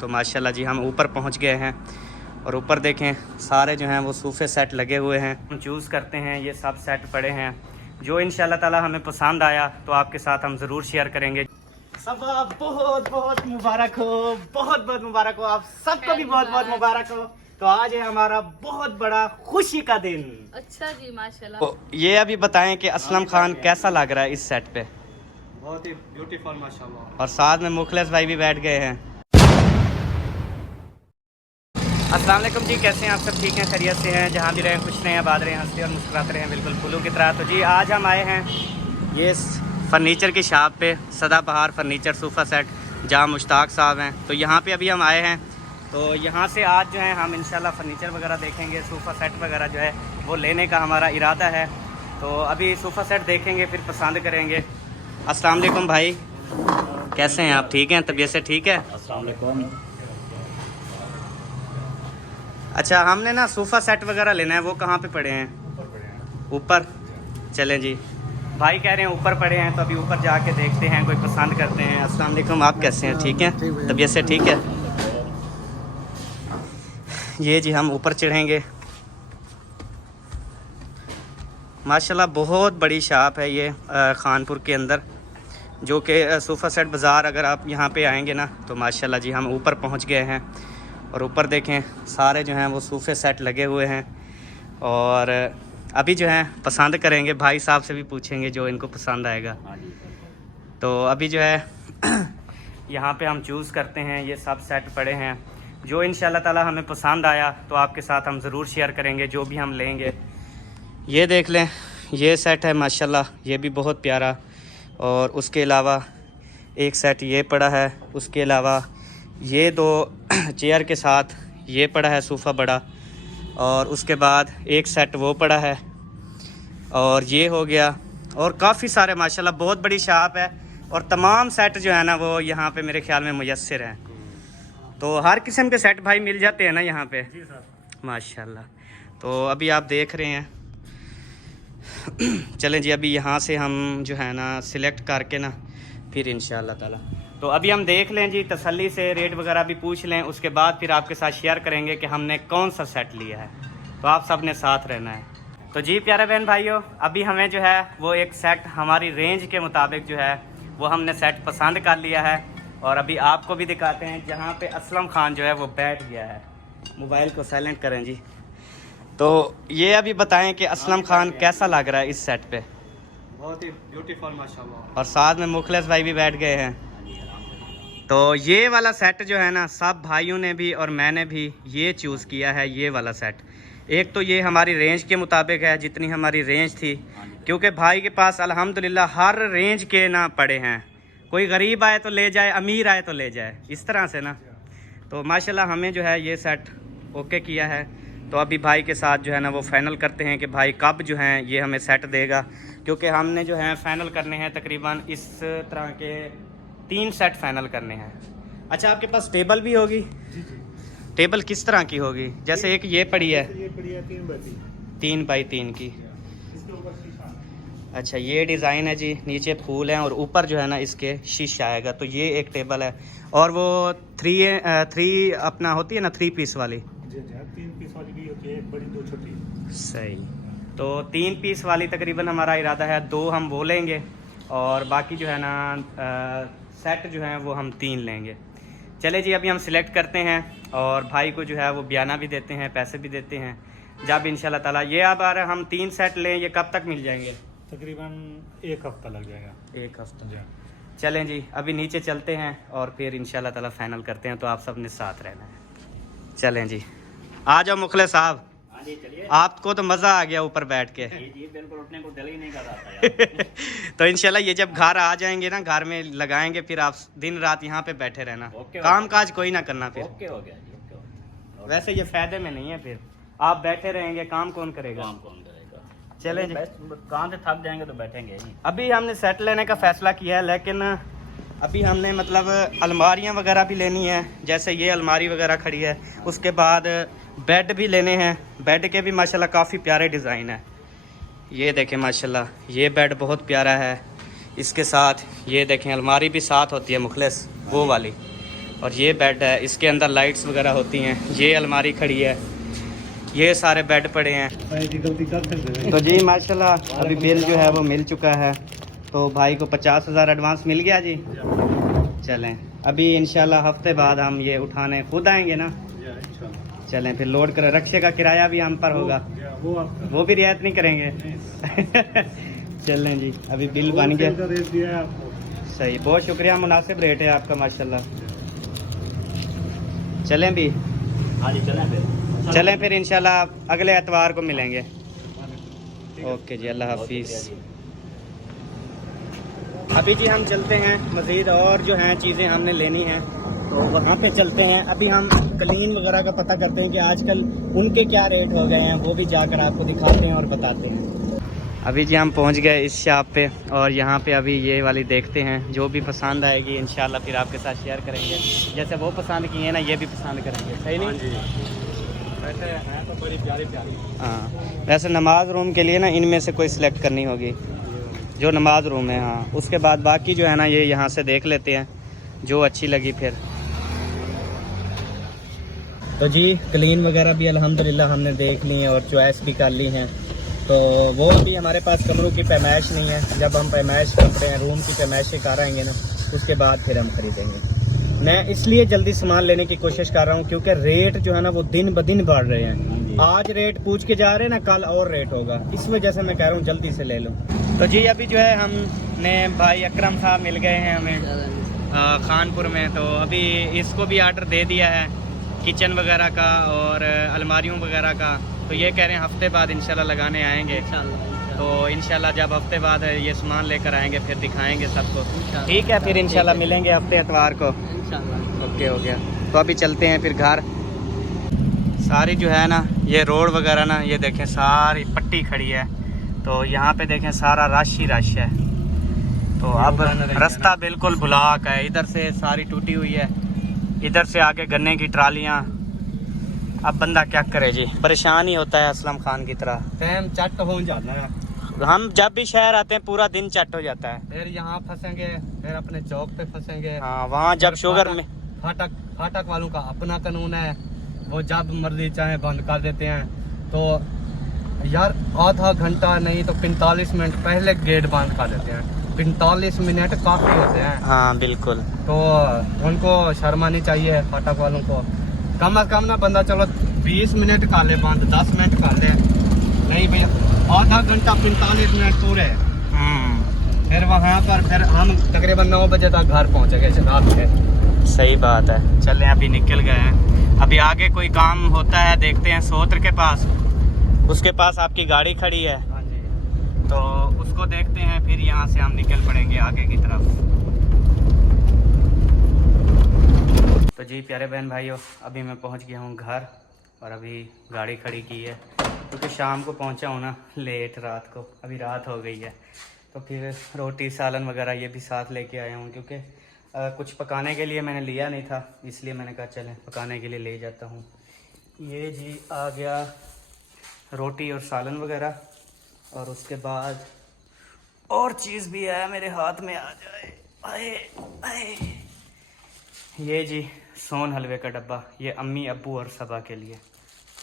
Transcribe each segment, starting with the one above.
तो माशाल्लाह जी हम ऊपर पहुंच गए हैं और ऊपर देखें सारे जो हैं वो सोफ़े सेट लगे हुए हैं। हम चूज़ करते हैं, ये सब सेट पड़े हैं। जो इंशाल्लाह ताला हमें पसंद आया तो आपके साथ हम ज़रूर शेयर करेंगे। सब बहुत बहुत मुबारक हो, बहुत बहुत मुबारक हो, आप सबको भी बहुत बहुत मुबारक हो। तो आज है हमारा बहुत बड़ा खुशी का दिन। अच्छा जी, माशाल्लाह। तो ये अभी बताएं कि असलम खान कैसा लग रहा है इस सेट पे? बहुत ही ब्यूटीफुल माशाल्लाह। और साथ में मुखलिस भाई भी बैठ गए हैं। अस्सलाम वालेकुम जी, कैसे हैं आप सब? ठीक हैं, खैरियत से हैं? जहाँ भी रहें खुश रहें, आबाद रहें, हंसते और मुस्कुराते रहें, बिल्कुल फूलों की तरह। तो जी आज हम आए हैं ये फर्नीचर की शॉप पे, सदाबहार फर्नीचर सोफ़ा सेट, जहाँ मुश्ताक साहब हैं। तो यहाँ पे अभी हम आए हैं। तो यहाँ से आज जो है हम इंशाल्लाह फ़र्नीचर वगैरह देखेंगे, सोफ़ा सेट वगैरह जो है वो लेने का हमारा इरादा है। तो अभी सोफ़ा सेट देखेंगे, फिर पसंद करेंगे। अस्सलाम वालेकुम भाई, कैसे हैं आप? ठीक हैं, तबीयत से ठीक है? अस्सलाम वालेकुम। अच्छा, हमने ना सोफ़ा सेट वगैरह लेना है, वो कहाँ पे पड़े हैं? ऊपर। चलें जी, भाई कह रहे हैं ऊपर पड़े हैं, तो अभी ऊपर जाके देखते हैं, कोई पसंद करते हैं। अस्सलाम वालेकुम, आप कैसे हैं? ठीक हैं, तबीयत से ठीक है? ये जी हम ऊपर चढ़ेंगे। माशाल्लाह बहुत बड़ी शॉप है ये खानपुर के अंदर, जो कि सोफ़ा सेट बाज़ार। अगर आप यहाँ पे आएंगे ना तो माशाल्लाह जी हम ऊपर पहुँच गए हैं और ऊपर देखें सारे जो हैं वो सोफ़े सेट लगे हुए हैं। और अभी जो है पसंद करेंगे, भाई साहब से भी पूछेंगे जो इनको पसंद आएगा। तो अभी जो है यहाँ पे हम चूज़ करते हैं, ये सब सेट पड़े हैं। जो इंशाल्लाह ताला हमें पसंद आया तो आपके साथ हम ज़रूर शेयर करेंगे, जो भी हम लेंगे। ये देख लें, ये सेट है माशाल्लाह, ये भी बहुत प्यारा। और उसके अलावा एक सेट ये पड़ा है, उसके अलावा ये दो चेयर के साथ ये पड़ा है सोफ़ा बड़ा, और उसके बाद एक सेट वो पड़ा है, और ये हो गया। और काफ़ी सारे माशाल्लाह बहुत बड़ी शॉप है, और तमाम सेट जो है ना वो यहाँ पे मेरे ख्याल में मुयस्सर हैं। तो हर किस्म के सेट भाई मिल जाते हैं ना यहाँ पे? जी सर, माशाल्लाह। तो अभी आप देख रहे हैं चलें जी, अभी यहाँ से हम जो है ना सिलेक्ट करके ना फिर इंशाल्लाह ताला। तो अभी हम देख लें जी, तसल्ली से रेट वगैरह भी पूछ लें, उसके बाद फिर आपके साथ शेयर करेंगे कि हमने कौन सा सेट लिया है। तो आप सब ने साथ रहना है। तो जी प्यारे बहन भाइयों, अभी हमें जो है वो एक सेट हमारी रेंज के मुताबिक जो है वो हमने सेट पसंद कर लिया है। और अभी आपको भी दिखाते हैं जहाँ पे असलम खान जो है वो बैठ गया है। मोबाइल को साइलेंट करें जी। तो ये अभी बताएं कि असलम खान कैसा लग रहा है इस सेट पे? बहुत ही ब्यूटीफुल माशाल्लाह। और साथ में मुखलिस भाई भी बैठ गए हैं। तो ये वाला सेट जो है ना, सब भाइयों ने भी और मैंने भी ये चूज़ किया है, ये वाला सेट। एक तो ये हमारी रेंज के मुताबिक है, जितनी हमारी रेंज थी, क्योंकि भाई के पास अल्हम्दुलिल्लाह हर रेंज के ना पड़े हैं। कोई गरीब आए तो ले जाए, अमीर आए तो ले जाए, इस तरह से ना। तो माशाल्लाह हमें जो है ये सेट ओके किया है। तो अभी भाई के साथ जो है ना वो फ़ाइनल करते हैं कि भाई कब जो है ये हमें सेट देगा, क्योंकि हमने जो है फ़ाइनल करने हैं तकरीबन इस तरह के 3 सेट फ़ाइनल करने हैं। अच्छा, आपके पास टेबल भी होगी? जी जी। टेबल किस तरह की होगी? जैसे एक ये पड़ी है ये पड़ी है 3x3। 3x3 की। इसके ऊपर शीशा। अच्छा, ये डिज़ाइन है जी, नीचे फूल हैं और ऊपर जो है ना इसके शीशा आएगा। तो ये एक टेबल है, और वो 3 अपना होती है ना 3 पीस वाली। जी जी, 3 पीस वाली भी होती है, एक बड़ी 2 छोटी। सही। तो 3 पीस वाली तकरीबन हमारा इरादा है 2 हम वो लेंगे, और बाकी जो है ना सेट जो है वो हम 3 लेंगे। चले जी, अभी हम सिलेक्ट करते हैं और भाई को जो है वो बयाना भी देते हैं, पैसे भी देते हैं। जब इंशाल्लाह ताला ये अब आ रहा हम 3 सेट लें, ये कब तक मिल जाएंगे? तकरीबन 1 हफ्ता लग जाएगा। 1 हफ्ता। जी। चलें जी, अभी नीचे चलते हैं और फिर इंशाल्लाह ताला फाइनल करते हैं। तो आप सब ने साथ रहना है। चलें जी, आ जाओ मुखलिस साहब। हाँ जी, चलिए। आपको तो मज़ा आ गया ऊपर बैठ के। जी जी, बिल्कुल उठने को दिल ही नहीं कर रहा था यार। तो इंशाल्लाह ये जब घर आ जाएंगे ना, घर में लगाएंगे, फिर आप दिन रात यहाँ पे बैठे रहना, ओके, काम काज कोई ना करना फिर। ओके हो गया जी, ओके हो गया। वैसे ये फायदे में नहीं है, फिर आप बैठे रहेंगे, काम कौन करेगा? काम कौन करेगा? चलें जी। काम से थक जाएंगे तो बैठेंगे ही। अभी हमने सेट लेने का फ़ैसला किया है, लेकिन अभी हमने मतलब अलमारियाँ वगैरह भी लेनी है। जैसे ये अलमारी वगैरह खड़ी है, उसके बाद बेड भी लेने हैं। बेड के भी माशाल्लाह काफ़ी प्यारे डिज़ाइन है। ये देखें माशाल्लाह, ये बेड बहुत प्यारा है। इसके साथ ये देखें अलमारी भी साथ होती है मुखलिस, वो वाली। और ये बेड है, इसके अंदर लाइट्स वगैरह होती हैं। ये अलमारी खड़ी है, ये सारे बेड पड़े हैं। तो जी माशाल्लाह अभी बिल जो है वो मिल चुका है। तो भाई को 50,000 एडवांस मिल गया जी। चलें अभी इंशाल्लाह हफ्ते बाद हम ये उठाने खुद आएंगे ना। चलें फिर लोड कर, रक्शे का किराया भी हम पर होगा, वो भी रियायत नहीं करेंगे। चलें जी अभी बिल बन गया। सही, बहुत शुक्रिया, मुनासिब रेट है आपका माशाल्लाह। चलें भी, हाँ जी चलें फिर। चलें फिर इंशाल्लाह अगले एतवार को मिलेंगे। ओके जी, अल्लाह हाफिज़। अभी जी हम चलते हैं मज़ीद, और जो हैं चीज़ें हमने लेनी हैं तो वहाँ पे चलते हैं। अभी हम कलीन वगैरह का पता करते हैं कि आजकल उनके क्या रेट हो गए हैं, वो भी जाकर आपको दिखाते हैं और बताते हैं। अभी जी हम पहुँच गए इस शॉप पे, और यहाँ पे अभी ये वाली देखते हैं, जो भी पसंद आएगी इंशाल्लाह फिर आपके साथ शेयर करेंगे। जैसे वो पसंद किए हैं ना, ये भी पसंद करेंगे। सही नहीं? वैसे हैं तो बड़ी प्यारी प्यारी। हाँ, वैसे नमाज रूम के लिए ना इनमें से कोई सिलेक्ट करनी होगी, जो नमाज रूम है। हाँ, उसके बाद बाकी जो है ना ये यहाँ से देख लेते हैं, जो अच्छी लगी फिर। तो जी क्लीन वगैरह भी अल्हम्दुलिल्लाह हमने देख ली हैं और चॉइस भी कर ली हैं। तो वो अभी हमारे पास कमरों की पैमाइश नहीं है। जब हम पैमाइश कपड़े हैं रूम की पैमाइश कर आएंगे ना, उसके बाद फिर हम खरीदेंगे। मैं इसलिए जल्दी सामान लेने की कोशिश कर रहा हूँ क्योंकि रेट जो है ना वो दिन ब दिन बढ़ रहे हैं। आज रेट पूछ के जा रहे हैं ना, कल और रेट होगा। इस वजह से मैं कह रहा हूँ जल्दी से ले लो। तो जी अभी जो है हमने भाई अकरम साहब मिल गए हैं हमें खानपुर में। तो अभी इसको भी आर्डर दे दिया है किचन वगैरह का और अलमारियों वगैरह का। तो ये कह रहे हैं हफ्ते बाद इंशाल्लाह लगाने आएंगे। तो इंशाल्लाह जब हफ्ते बाद ये सामान लेकर आएंगे फिर दिखाएंगे सबको। ठीक है, फिर इंशाल्लाह मिलेंगे हफ्ते एतवार को। ओके हो गया। तो अभी चलते हैं फिर घर। सारी जो है ना ये रोड वगैरह ना, ये देखें सारी पट्टी खड़ी है। तो यहाँ पे देखें सारा रश ही रश है। तो अब रास्ता बिल्कुल ब्लॉक है, इधर से सारी टूटी हुई है, इधर से आगे गन्ने की ट्रालियाँ। अब बंदा क्या करे जी, परेशान ही होता है असलम खान की तरह। टाइम चट हो जाता है। हम जब भी शहर आते हैं पूरा दिन चट हो जाता है। फिर यहाँ फंसेंगे, फिर अपने चौक पे फंसेंगे। हाँ, वहाँ जब शुगर में फाटक वालों का अपना कानून है, वो जब मर्जी चाहे बंद कर देते हैं। तो यार आधा घंटा नहीं तो 45 मिनट पहले गेट बंद कर देते हैं। 45 मिनट काफी होते हैं। हाँ बिल्कुल। तो उनको शर्म आनी चाहिए फाटक वालों को। कम अज कम ना बंदा चलो 20 मिनट कर ले बंद, 10 मिनट कर ले, नहीं भैया आधा घंटा 45 मिनट पूरे। फिर वहाँ पर फिर हम तकरीबन 9 बजे तक घर पहुँचेंगे रात में। सही बात है। चलें अभी निकल गए हैं। अभी आगे कोई काम होता है, देखते हैं सोत्र के पास, उसके पास आपकी गाड़ी खड़ी है। हाँ जी। तो उसको देखते हैं, फिर यहाँ से हम निकल पड़ेंगे आगे की तरफ। तो जी प्यारे बहन भाइयों, अभी मैं पहुँच गया हूँ घर, और अभी गाड़ी खड़ी की है क्योंकि शाम को पहुँचा हूँ ना लेट रात को। अभी रात हो गई है, तो फिर रोटी सालन वगैरह ये भी साथ लेके आया हूँ क्योंकि कुछ पकाने के लिए मैंने लिया नहीं था, इसलिए मैंने कहा चलें पकाने के लिए ले जाता हूँ। ये जी आ गया रोटी और सालन वगैरह, और उसके बाद और चीज़ भी है मेरे हाथ में, आ जाए। आए आए, ये जी सोन हलवे का डब्बा, ये अम्मी अब्बू और सबा के लिए।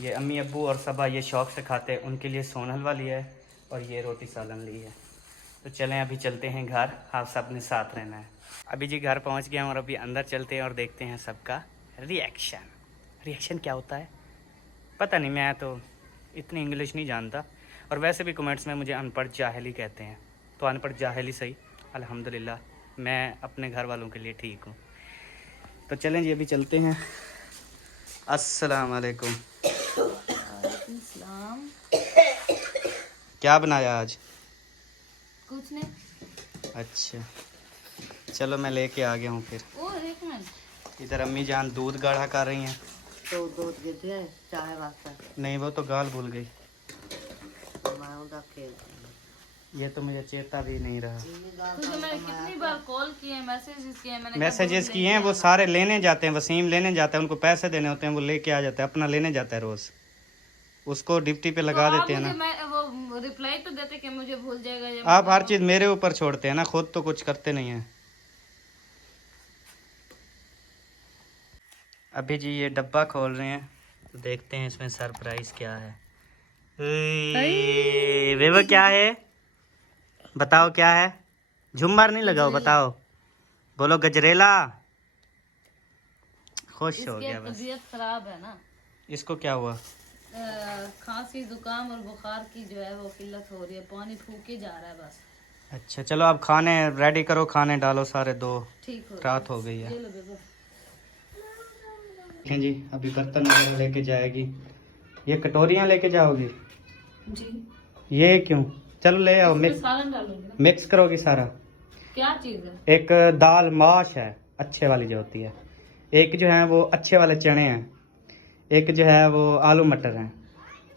ये अम्मी अब्बू और सबा ये शौक़ से खाते हैं, उनके लिए सोन हलवा लिया है और ये रोटी सालन ली है। तो चलें अभी चलते हैं घर, आप सब ने साथ रहना है। अभी जी घर पहुंच गया हूँ और अभी अंदर चलते हैं और देखते हैं सबका रिएक्शन क्या होता है। पता नहीं, मैं तो इतनी इंग्लिश नहीं जानता, और वैसे भी कमेंट्स में मुझे अनपढ़ जाहिल ही कहते हैं। तो अनपढ़ जाहिल ही सही, अल्हम्दुलिल्लाह मैं अपने घर वालों के लिए ठीक हूँ। तो चलें जी अभी चलते हैं। अस्सलाम वालेकुम। क्या बनाया आज? कुछ नहीं। अच्छा चलो मैं लेके आ गया हूँ फिर। एक मिनट, इधर अम्मी जान दूध गाढ़ा कर रही हैं। तो दूध गिर है चाय वास्ता। नहीं, वो तो गाल भूल गई। मैं उधर खेल ये तो मुझे चेता भी नहीं रहा। तुझे मैंने कितनी बार कॉल किए, मैसेजेस किए, मैंने मैसेजेस किए हैं, वो सारे लेने जाते हैं, वसीम लेने जाता है, उनको पैसे देने होते हैं, वो लेके आ जाता है, अपना लेने जाता है रोज, उसको डिप्टी पे लगा देते हैं ना। वो रिप्लाई तो देते कि मुझे भूल जाएगा। आप हर चीज मेरे ऊपर छोड़ते हैं ना, खुद तो कुछ करते नहीं है। अभी जी ये डब्बा खोल रहे हैं, तो देखते हैं इसमें सरप्राइज क्या है। बेबो क्या है, बताओ क्या है। झुम्मर नहीं लगाओ, बताओ, बोलो गजरेला। खुश हो इसकी गया बस। तबीयत खराब है ना, इसको क्या हुआ? खांसी जुकाम और बुखार की जो है वो किल्लत हो रही है, पानी फूके जा रहा है बस। अच्छा चलो अब खाने रेडी करो, खाने डालो सारे, दो ठीक हो रात हो गई है। ये लो बेबो। देखें जी, अभी बर्तन वगैरह लेके जाएगी। ये कटोरियाँ लेके जाओगी? जी ये क्यों? चलो ले आओ, इसमें मिक्स सालन डालूंगी ना। मिक्स करोगी सारा? क्या चीज है? एक दाल माश है अच्छे वाली जो होती है, एक जो है वो अच्छे वाले चने हैं, एक जो है वो आलू मटर हैं।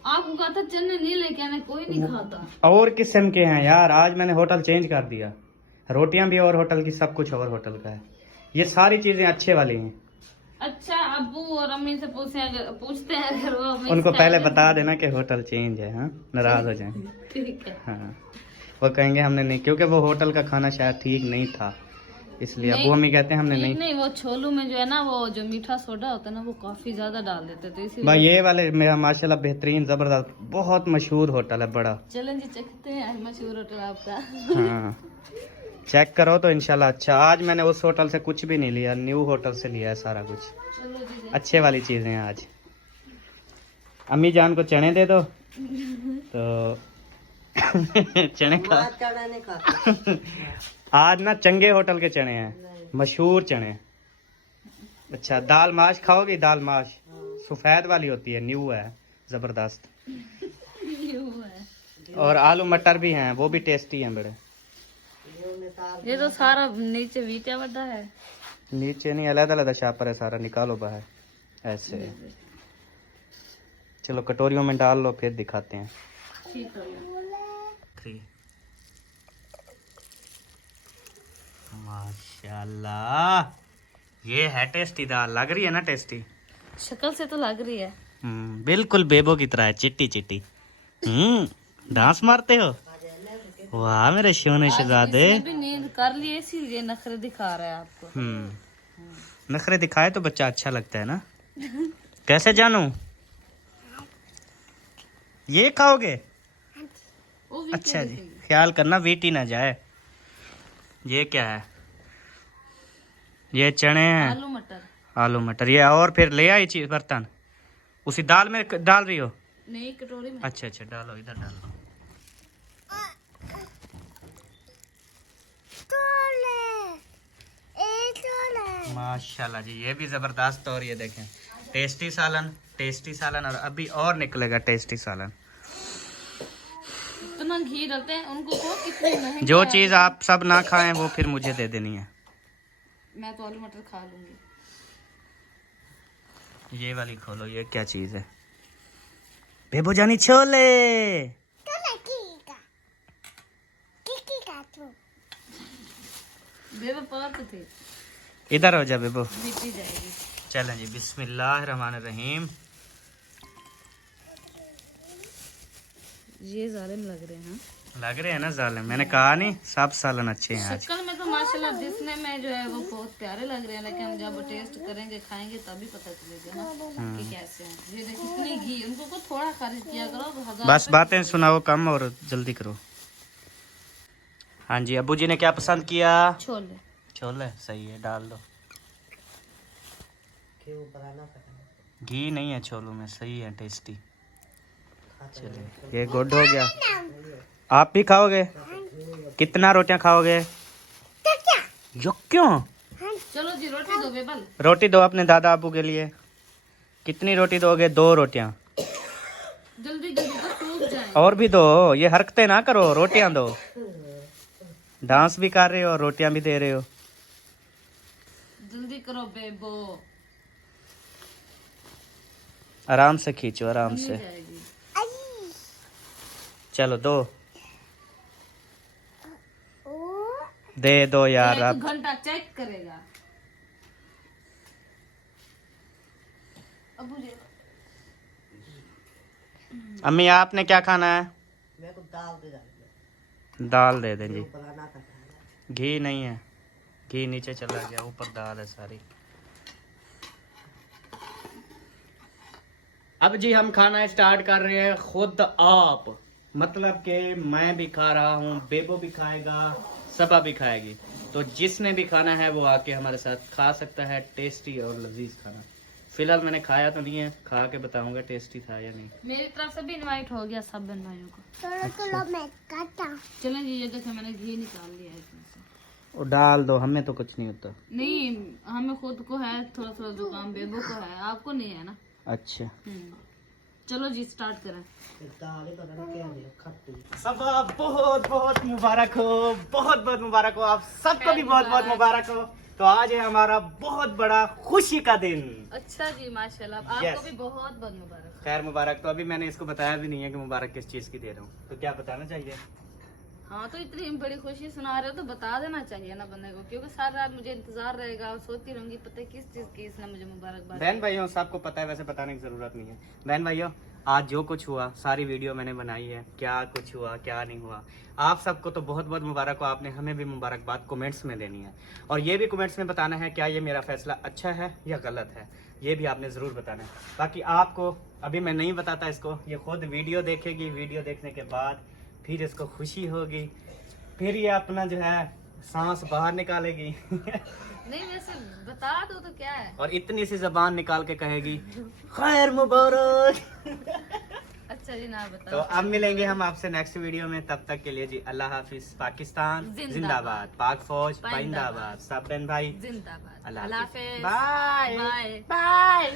आपको कहा था चने नहीं लेके आने, कोई नहीं खाता। और किस्म के हैं यार, आज मैंने होटल चेंज कर दिया, रोटियां भी और होटल की, सब कुछ और होटल का है। ये सारी चीजें अच्छे वाली हैं। अच्छा अब्बू और अम्मी से पूछते हैं अगर वो mix उनको पहले खाएंगे। बता देना कि होटल चेंज है, हाँ नाराज हो जाए। ठीक है। हाँ वो कहेंगे हमने नहीं, क्योंकि वो होटल का खाना शायद ठीक नहीं था, इसलिए नहीं, अबू अम्मी कहते हैं हमने ठीक नहीं। नहीं, वो छोलू में जो है ना, वो जो मीठा सोडा होता है ना, वो काफी ज्यादा डाल देते, तो इसीलिए। भाई ये वाले मेरा माशाल्लाह बेहतरीन जबरदस्त बहुत मशहूर होटल है बड़ा। चलें जी, चखते हैं आज मशहूर होटल आपका। हाँ चेक करो तो इंशाल्लाह। अच्छा आज मैंने उस होटल से कुछ भी नहीं लिया, न्यू होटल से लिया है सारा कुछ, चलो जी। अच्छे वाली चीजें हैं आज। अम्मी जान को चने दे दो तो चने खा। आज ना चंगे होटल के चने हैं, मशहूर चने। अच्छा दाल माश खाओगी? दाल माश सफेद वाली होती है, न्यू है, जबरदस्त। और आलू मटर भी हैं, वो भी टेस्टी हैं बड़े। ये तो सारा नीचे वीटा बड़ा है, नीचे नहीं, अलग अलग शापर है सारा, निकालो बाहर ऐसे। चलो कटोरियों में डाल लो, फिर दिखाते हैं। ठीक है। माशाल्लाह ये है टेस्टी दाल, लग रही है ना टेस्टी? शक्ल से तो लग रही है। बिल्कुल बेबो की तरह है, चिट्टी चिट्टी। डांस मारते हो, वाह मेरे सोने शहजादे। इसने भी नींद कर ली, इसीलिए नखरे दिखा रहा है आपको। नखरे दिखाए तो बच्चा अच्छा लगता है ना। कैसे जानू? ये खाओगे? वो भी अच्छा जी, ख्याल करना वीटी ना जाए। ये क्या है? ये चने हैं, आलू मटर। आलू मटर। ये और फिर ले आई चीज बर्तन, उसी दाल में डाल रही हो? नहीं, कटोरी में। अच्छा अच्छा डालो, इधर डालो। माशाल्लाह जी ये भी जबरदस्त। और ये देखें टेस्टी सालन, टेस्टी सालन, और अभी और निकलेगा टेस्टी सालन। इतना घी डालते हैं उनको को, कितनी महंगी जो है। चीज़ आप सब ना खाएं वो फिर मुझे दे देनी है। मैं तो आलू मटर खा लूंगी। ये वाली खोलो, ये क्या चीज़ है? बेबू जानी छोले। बेबे पार तो थे, इधर हो जा बेबू। बीती जाएगी। चलें जी, बिस्मिल्लाहिर्रहमानिर्रहीम। ये जालिम लग रहे हैं। लग रहे हैं ना जालिम, मैंने कहा नहीं सब सालन अच्छे हैं आज। शक्ल में तो माशाल्लाह दिखने में जो है वो बहुत प्यारे लग रहे हैं, लेकिन जब टेस्ट करेंगे खाएंगे तभी पता चलेगा ना कि कैसे हैं। ये देखो कितनी घी, उनको को थोड़ा खर्च किया करो, 1000 बस बातें सुनाओ कम और जल्दी करो। हाँ जी, अब्बू जी ने क्या पसंद किया? छोले। छोले सही है, डाल दो। घी नहीं है छोलों में, सही है, टेस्टी। चलिए ये गुड हो गया। आप भी खाओगे? कितना रोटियां खाओगे? जो क्यों? चलो जी, रोटी दो बेबल। रोटी दो अपने दादा अबू के लिए। कितनी रोटी दोगे? 2 रोटियां। जल्दी जल्दी तो सूख जाए। और भी दो, ये हरकतें ना करो, रोटियां दो। डांस भी कर रहे हो और रोटियां भी दे रहे हो। जल्दी करो बेबो, आराम से खींचो, आराम से। जाएगी। चलो दो, दे दो यार। 1 अब घंटा चेक करेगा। अबू जी अम्मी आपने क्या खाना है? मेरे को दाल दे दें जी। घी नहीं है, घी नीचे चला गया, ऊपर दाल है सारी। अब जी हम खाना स्टार्ट कर रहे हैं खुद आप, मतलब कि मैं भी खा रहा हूँ, बेबो भी खाएगा, सबा भी खाएगी। तो जिसने भी खाना है वो आके हमारे साथ खा सकता है, टेस्टी और लजीज खाना। फिलहाल मैंने खाया तो नहीं है, खा के बताऊंगा टेस्टी था या नहीं। मेरी तरफ से भी इनवाइट हो गया सब बहन भाइयों को। चलें जी, ये देखो मैंने घी निकाल लिया है इसमें से। और डाल दो, हमें तो कुछ नहीं होता। नहीं, हमें खुद को है थोड़ा थोड़ा जुकाम, बेबो को है, आपको नहीं है ना। अच्छा चलो जी स्टार्ट करें। सबा बहुत बहुत मुबारक हो, बहुत बहुत मुबारक हो, आप सबको भी बहुत बहुत मुबारक हो। तो आज है हमारा बहुत बड़ा खुशी का दिन। अच्छा जी माशाल्लाह, Yes. आपको भी बहुत बहुत मुबारक। खैर मुबारक। तो अभी मैंने इसको बताया भी नहीं है कि मुबारक किस चीज की दे रहा हूँ, तो क्या बताना चाहिए? हाँ तो इतनी बड़ी खुशी सुना रहे हो तो बता देना चाहिए ना बंदे को, क्योंकि सारी रात मुझे इंतजार रहेगा और सोचती रहूंगी पता है किस चीज की इसने मुझे मुबारकबाद। बहन भाइयों सबको पता है, वैसे बताने की जरूरत नहीं है। बहन भाइयों आज जो कुछ हुआ सारी वीडियो मैंने बनाई है, क्या कुछ हुआ क्या नहीं हुआ। आप सबको तो बहुत बहुत मुबारक हो, आपने हमें भी मुबारकबाद कमेंट्स में देनी है, और ये भी कमेंट्स में बताना है क्या ये मेरा फैसला अच्छा है या गलत है, ये भी आपने ज़रूर बताना है। बाकी आपको अभी मैं नहीं बताता इसको, ये खुद वीडियो देखेगी, वीडियो देखने के बाद फिर इसको खुशी होगी, फिर ये अपना जो है सांस बाहर निकालेगी नहीं वैसे बता दो तो क्या है। और इतनी सी जबान निकाल के कहेगी खैर मुबारक अच्छा जी ना तो बताओ। अब मिलेंगे हम आपसे नेक्स्ट वीडियो में, तब तक के लिए जी अल्लाह हाफिज। पाकिस्तान जिंदाबाद, पाक फौज पाइंदाबाद, सब बहन भाई जिंदाबाद, अल्लाह अल्लाह हाफिज, हाफिज, बाय बाय।